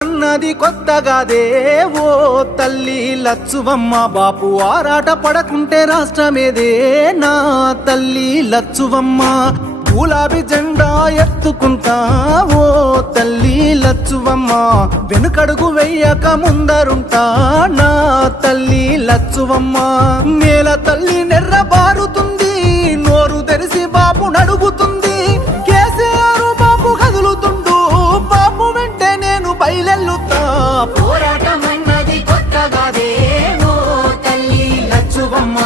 అన్నది కొత్తగాదే ఓ తల్లి లచ్చువమ్మ బాపు ఆరాట పడకుంటే రాష్ట్రమేదే నా తల్లి లచ్చువమ్మ గులాబీ జెండా ఎత్తుకుంటా ఓ తల్లి లచ్చువమ్మ వెనుకడుగు వెయ్యక ముందరుంటా నా తల్లి లచ్చువమ్మ నేల తల్లి నెర్రబారుతుంది నోరు తెరిసి బాపు నడుగుతుంది కేసీఆర్ బాపు కదులుతుండు బాపు వెంటే నేను బయలెల్లుతా పోరాటమన్నది కొత్తగాదే ఓ తల్లి లచ్చువమ్మ